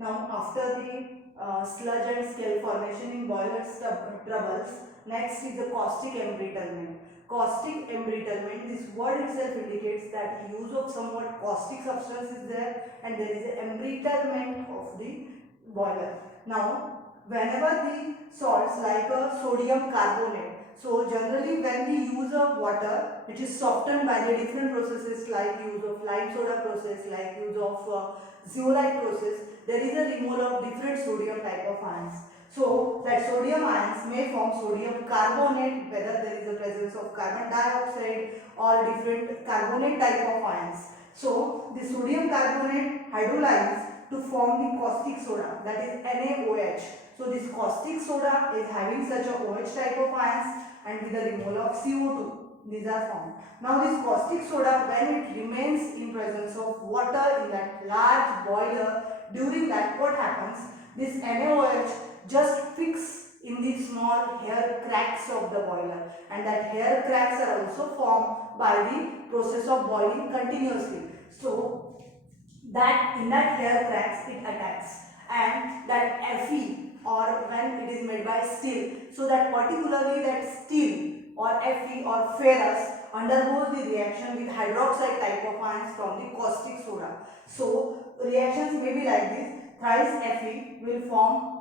Now after the sludge and scale formation in boiler troubles, next is the caustic embrittlement. Caustic embrittlement, this word itself indicates that use of somewhat caustic substance is there and there is an embrittlement of the boiler. Now whenever the salts like a sodium carbonate, so generally when we use a water which is softened by the different processes like use of lime soda process, like use of zeolite process, there is a removal of different sodium type of ions. So that sodium ions may form sodium carbonate, whether there is a presence of carbon dioxide or different carbonate type of ions. So the sodium carbonate hydrolyzes to form the caustic soda, that is NaOH. So this caustic soda is having such a OH type of ions and with the removal of CO2. These are formed. Now this caustic soda, when it remains in presence of water in that large boiler, during that what happens, this NaOH just fix in the small hair cracks of the boiler, and that hair cracks are also formed by the process of boiling continuously. So that in that hair cracks it attacks, and that Fe, or when it is made by steel, so that particularly that steel or Fe or ferrous undergoes the reaction with hydroxide type of ions from the caustic soda. So reactions may be like this: thrice Fe will form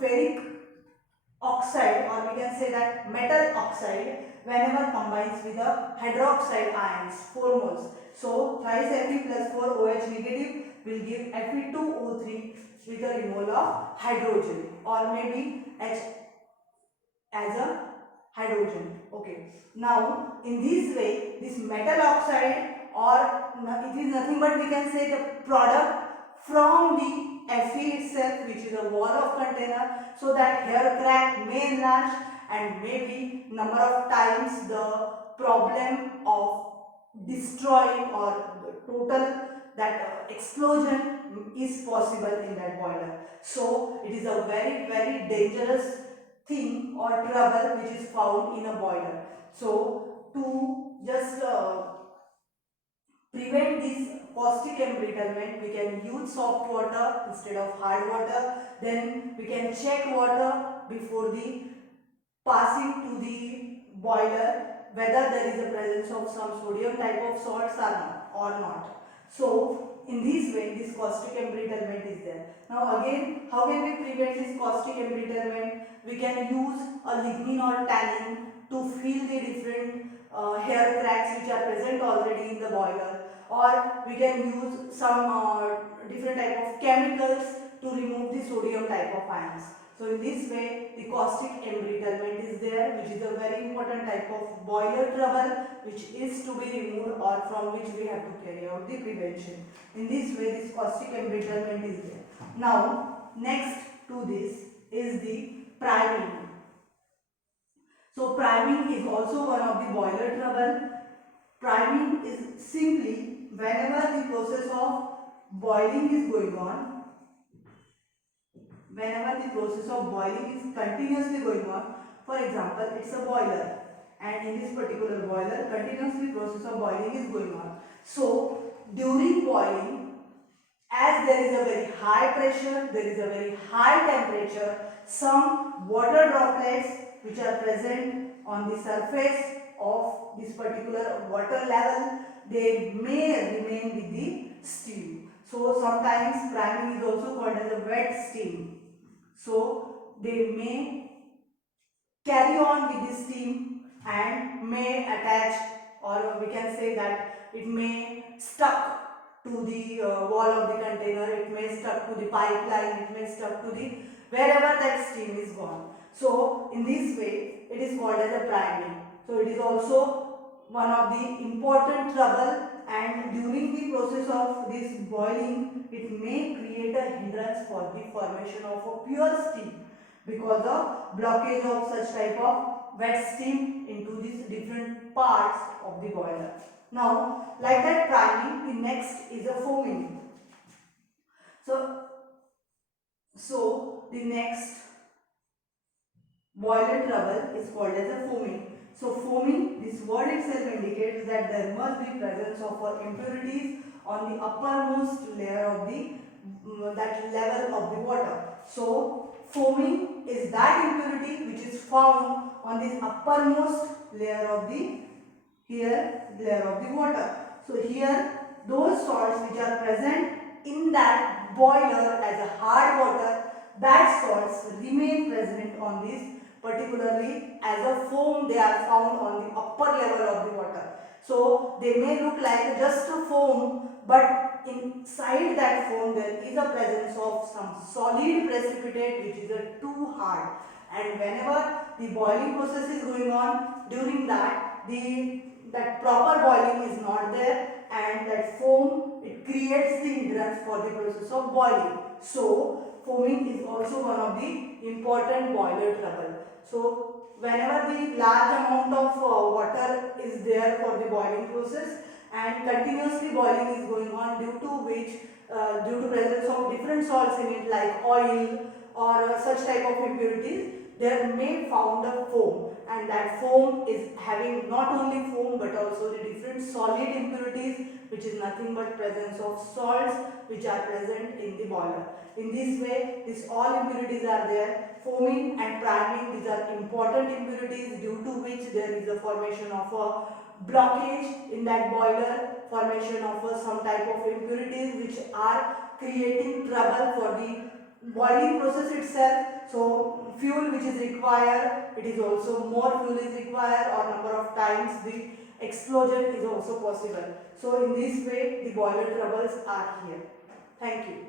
ferric oxide, or we can say that metal oxide, whenever combines with the hydroxide ions 4 moles. So thrice Fe plus 4 OH negative will give Fe2O3 with a removal of hydrogen, or maybe H as a hydrogen. Okay. Now in this way, this metal oxide, or it is nothing but we can say the product from the Fe itself, which is a wall of container, so that hair crack may enlarge, and maybe number of times the problem of destroying or the total that explosion is possible in that boiler. So it is a very dangerous thing or trouble which is found in a boiler. So to just prevent this caustic embrittlement, we can use soft water instead of hard water. Then we can check water before the passing to the boiler whether there is a presence of some sodium type of salts or not. So in this way this caustic embrittlement is there. Now again, how can we prevent this caustic embrittlement? We can use a lignin or tannin to fill the different hair cracks which are present already in the boiler, or we can use some different type of chemicals to remove the sodium type of ions. So in this way the caustic embrittlement is there, which is a very important type of boiler trouble which is to be removed, or from which we have to carry out the prevention. In this way this caustic embrittlement is there. Now next to this is the priming. So priming is also one of the boiler trouble. Priming is simply whenever the process of boiling is going on, whenever the process of boiling is continuously going on. For example, it's a boiler, and in this particular boiler continuously process of boiling is going on. So during boiling, as there is a very high pressure, there is a very high temperature, some water droplets which are present on the surface of this particular water level, they may remain with the steam. So sometimes priming is also called as a wet steam. So they may carry on with the steam and may attach, or we can say that it may stuck to the wall of the container, it may stuck to the pipeline, it may stuck to the wherever that steam is gone. So in this way it is called as a priming. So it is also one of the important trouble, and during the process of this boiling it may create a hindrance for the formation of a pure steam because of blockage of such type of wet steam into these different parts of the boiler. Now like that priming, the next is a foaming. So the next boiler trouble is called as a foaming. So foaming, this word itself indicates that there must be presence of impurities on the uppermost layer of the that level of the water. So foaming is that impurity which is found on this uppermost layer of the layer of the water. So here those salts which are present in that boiler as a hard water, that salts remain present on this, particularly as a foam they are found on the upper level of the water. So they may look like just a foam, but inside that foam there is a presence of some solid precipitate which is too hard, and whenever the boiling process is going on, during that proper boiling is not there, and that foam, it creates the hindrance for the process of boiling. So foaming is also one of the important boiler trouble. So whenever the large amount of water is there for the boiling process and continuously boiling is going on, due to which due to presence of different salts in it like oil or such type of impurities, there may found a foam, and that foam is having not only foam but also the different solid impurities, which is nothing but presence of salts which are present in the boiler. In this way, these all impurities are there. Foaming and priming, these are important impurities due to which there is a formation of a blockage in that boiler, formation of some type of impurities which are creating trouble for the boiling process itself. So fuel which is required, it is also more fuel is required, or number of times the explosion is also possible. So in this way the boiler troubles are here. Thank you.